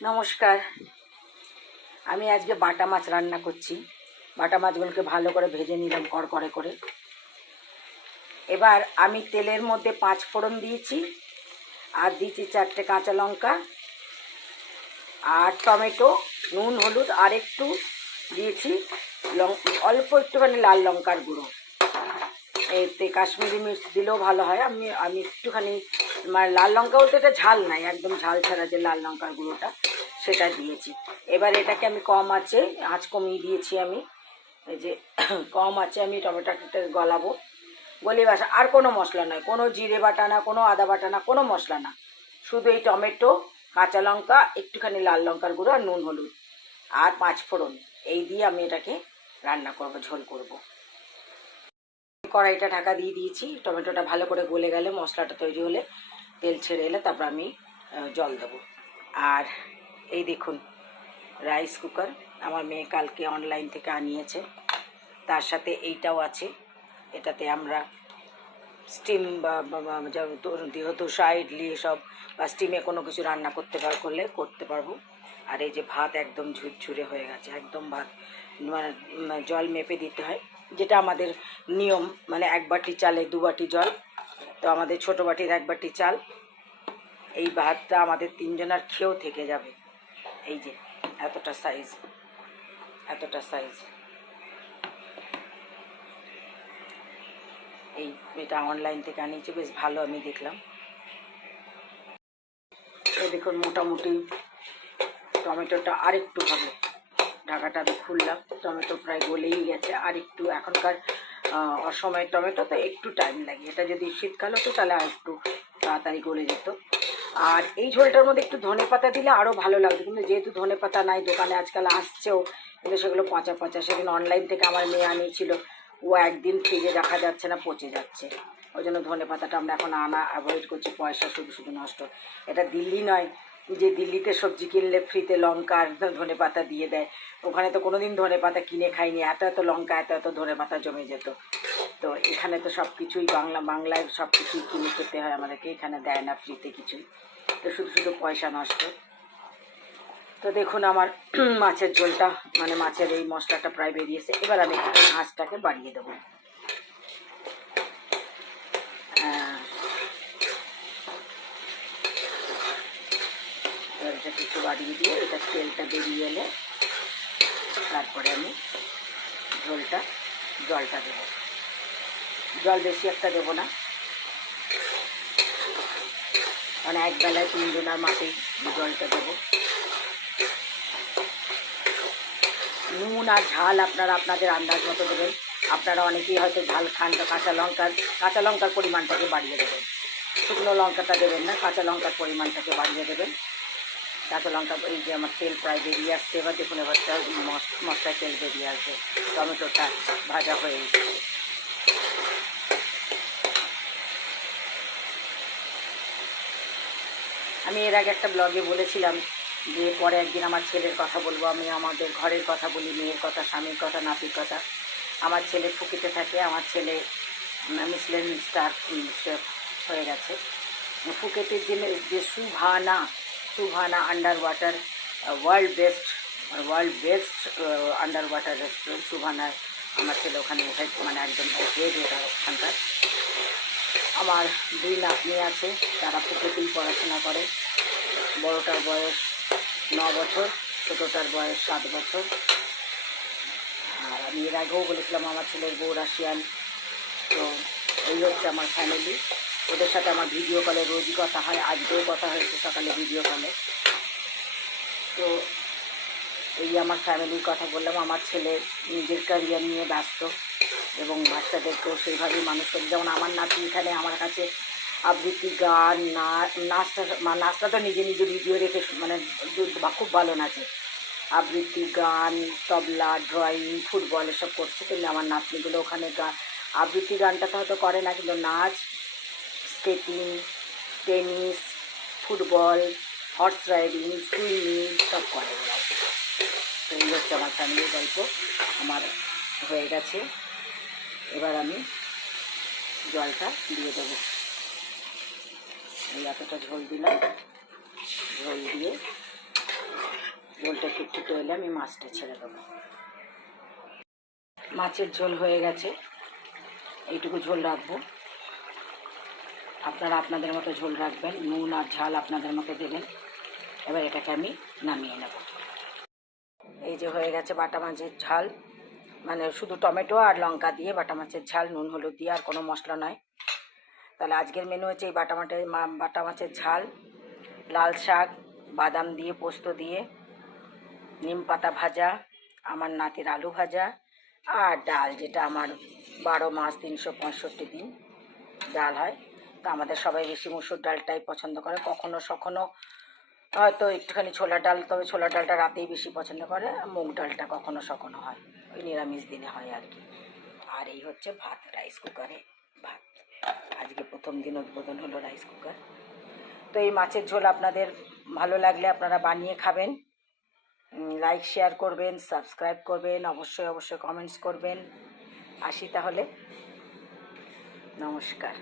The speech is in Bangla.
নমস্কার। আমি আজকে বাটা মাছ রান্না করছি। বাটা মাছগুলোকে ভালো করে ভেজে নিলাম কড়কড়ে করে। এবার আমি তেলের মধ্যে 5 ফোড়ন দিয়েছি, আর দিয়েছি 4টে কাঁচা লঙ্কা আর টমেটো, নুন হলুদ আর একটু দিয়েছি অল্প একটুখানি লাল লঙ্কার গুঁড়ো। এতে কাশ্মীরি মির্চ দিলেও ভালো হয়। আমি একটুখানি মানে লাল লঙ্কা বলতে এটা ঝাল নাই, একদম ঝাল ছাড়া যে লাল লঙ্কার গুঁড়োটা সেটা দিয়েছি। এবার এটাকে আমি কম আঁচে, আঁচ কমিয়ে দিয়েছি আমি। এই যে কম আঁচে আমি টমেটোটা গলাবো, গলিয়ে বাসা। আর কোনো মশলা নয়, কোনো জিরে বাটা না, কোনো আদা বাটা না, কোনো মশলা না, শুধু এই টমেটো, কাঁচা লঙ্কা, একটুখানি লাল লঙ্কার গুঁড়ো আর নুন হলুদ আর 5 ফোড়ন, এই দিয়ে আমি এটাকে রান্না করব, ঝোল করব। কড়াইটা ঢাকা দিয়ে দিয়েছি। টমেটোটা ভালো করে গলে গেলে, মশলাটা তৈরি হলে, তেল ছেড়ে এলে তারপর আমি জল দেবো। আর এই দেখুন রাইস কুকার, আমার মেয়ে কালকে অনলাইন থেকে আনিয়েছে। তার সাথে এইটাও আছে, এটাতে আমরা স্টিম বা ধোসা, ইডলি সব বা স্টিমে কোনো কিছু রান্না করতে পারবো। আর এই যে ভাত একদম ঝুরঝুরে হয়ে গেছে, একদম ভাত মানে জল মেপে দিতে হয়, যেটা আমাদের নিয়ম। মানে 1 বাটি চালে 2 বাটি জল, তো আমাদের ছোটো বাটির 1 বাটি চাল। এই ভাতটা আমাদের 3 জনের খেয়েও থেকে যাবে। এই যে এতটা সাইজ, এতটা সাইজ। এটা অনলাইন থেকে আনিয়েছি, বেশ ভালো আমি দেখলাম। এই দেখুন মোটামুটি টমেটোটা আর একটু হবে। ঢাকাটা আমি খুললাম, টমেটো প্রায় গলেই গেছে। আর একটু, এখনকার অসময়ের টমেটো তো একটু টাইম লাগে, এটা যদি শীতকাল হতো তাহলে আর একটু তাড়াতাড়ি গলে যেত। আর এই ঝোলটার মধ্যে একটু ধনেপাতা দিলে আরও ভালো লাগতো, কিন্তু যেহেতু ধনেপাতা নাই, দোকানে আজকাল আসছেও কিন্তু সেগুলো পচা পচা। সেদিন অনলাইন থেকে আমার মেয়ে আনিয়েছিল, ও একদিন ফ্রিজে রাখা যাচ্ছে না, পচে যাচ্ছে। ওই জন্য ধনেপাতাটা আমরা এখন আনা অ্যাভয়েড করছি, পয়সা শুধু শুধু নষ্ট। এটা দিল্লি নয় যে দিল্লিতে সবজি কিনলে ফ্রিতে লঙ্কা আর ধনেপাতা দিয়ে দেয়। ওখানে তো কোনো দিন ধনেপাতা কিনে খাইনি, এত এত লঙ্কা, এত এত ধনেপাতা জমে যেত। তো এখানে তো সব কিছুই বাংলায় সব কিছুই কিনে খেতে হয় আমাদেরকে, এখানে দেয় না ফ্রিতে কিছুই, তো শুধু শুধু পয়সা নষ্ট। তো দেখুন আমার মাছের ঝোলটা, মানে মাছের এই মশলাটা প্রায় বেরিয়েছে। এবার আমি আঁচটাকে বাড়িয়ে দেবো। তেলটা কিছু বাড়িয়ে দিয়ে এটা তেলটা বেরিয়ে এলে তারপরে আমি জলটা দেবো। জল বেশি একটা দেবো না, মানে একবেলায় 3 জনের মাপেই জলটা দেবো। নুন আর ঝাল আপনারা আপনাদের আন্দাজ মতো দেবেন। আপনারা অনেকেই হয়তো ঝাল খান, তো কাঁচা লঙ্কার পরিমাণটাকে বাড়িয়ে দেবেন। শুকনো লঙ্কাটা দেবেন না, কাঁচা লঙ্কার পরিমাণটাকে বাড়িয়ে দেবেন। কাঁচা লঙ্কা, এই যে আমার তেল প্রায় বেরিয়ে আসছে। এবার দেখুন, এবারটা মশলায় তেল বেরিয়ে আসবে, টমেটোটা ভাজা হয়ে এসেছে। আমি এর আগে একটা ব্লগে বলেছিলাম যে পরে একদিন আমার ছেলের কথা বলবো। আমি আমাদের ঘরের কথা বলি, মেয়ের কথা, স্বামীর কথা, নাতির কথা। আমার ছেলে ফুকিতে থাকে, আমার ছেলে মিশলেন স্টার শেফ হয়ে গেছে। ফুকেটের যে Suvana under water world best under water restaurant সুভানার, আমার ছেলে ওখানে হেড, মানে একদম হেড ওটা ওখানকার। আমার 2 নাতনি আছে, তারা ফুকেটেই পড়াশোনা করে। বড়টার বয়স 9 বছর, ছোটোটার বয়স 7 বছর। আর আমি এর আগেও বলেছিলাম আমার ছেলের বউ রাশিয়ান। তো এই হচ্ছে আমার ফ্যামিলি। ওদের সাথে আমার ভিডিও কলে রোজই কথা হয়, আজকেও কথা হয়েছে সকালে ভিডিও কলে। তো এই আমার ফ্যামিলির কথা বললাম। আমার ছেলে নিজের ক্যারিয়ার নিয়ে ব্যস্ত এবং বাচ্চাদেরকেও সেইভাবেই মানুষ করে। যেমন আমার নাতি এখানে আমার কাছে আবৃত্তি, গান, নাচটা তো নিজে নিজে ভিডিও রেখে, মানে খুব ভালো নাচে। আবৃত্তি, গান, তবলা, ড্রয়িং, ফুটবল এসব করছে। কিন্তু আমার নাতনিগুলো ওখানে আবৃত্তি গানটা তো হয়তো করে না, কিন্তু নাচ, skating, tennis, football, horse riding, swimming সব করে ওরা। তো এই হচ্ছে আমার ফ্যামিলির গল্প। আমার হয়ে গেছে, এবার আমি জলটা দিয়ে দেবো। এই এতটা ঝোল দিলাম, ঝোল দিয়ে ঝোলটা একটু ফুটে এলে আমি মাছটা ছেড়ে দেবো। মাছের ঝোল হয়ে গেছে, এইটুকু ঝোল রাখবো। আপনারা আপনাদের মতো ঝোল রাখবেন, নুন আর ঝাল আপনাদের মতো দেবেন। এবার এটাকে আমি নামিয়ে নেব। এই যে হয়ে গেছে বাটা মাছের ঝাল, মানে শুধু টমেটো আর লঙ্কা দিয়ে বাটা মাছের ঝাল, নুন হলুদ দিয়ে, আর কোনো মশলা নয়। তাহলে আজকের মেনু হচ্ছে এই বাটা মাছের ঝাল, লাল শাক, বাদাম দিয়ে পোস্ত দিয়ে, নিম পাতা ভাজা, আমার নাতির আলু ভাজা, আর ডাল, যেটা আমার 12 মাস 365 দিন ডাল হয়। তো আমাদের সবাই বেশি মুসুর ডালটাই পছন্দ করে, কখনো সখনো হয়তো একটুখানি ছোলা ডাল, তবে ছোলা ডালটা রাতেই বেশি পছন্দ করে। মুগ ডালটা কখনো সখনো হয়, ওই নিরামিষ দিনে হয় আর কি। আর এই হচ্ছে ভাত, রাইস কুকারে ভাত। আজকে প্রথম দিন উদ্বোধন হলো রাইস কুকার। তো এই মাছের ঝোল আপনাদের ভালো লাগলে আপনারা বানিয়ে খাবেন, লাইক শেয়ার করবেন, সাবস্ক্রাইব করবেন, অবশ্যই অবশ্যই কমেন্টস করবেন। আসি তাহলে, নমস্কার।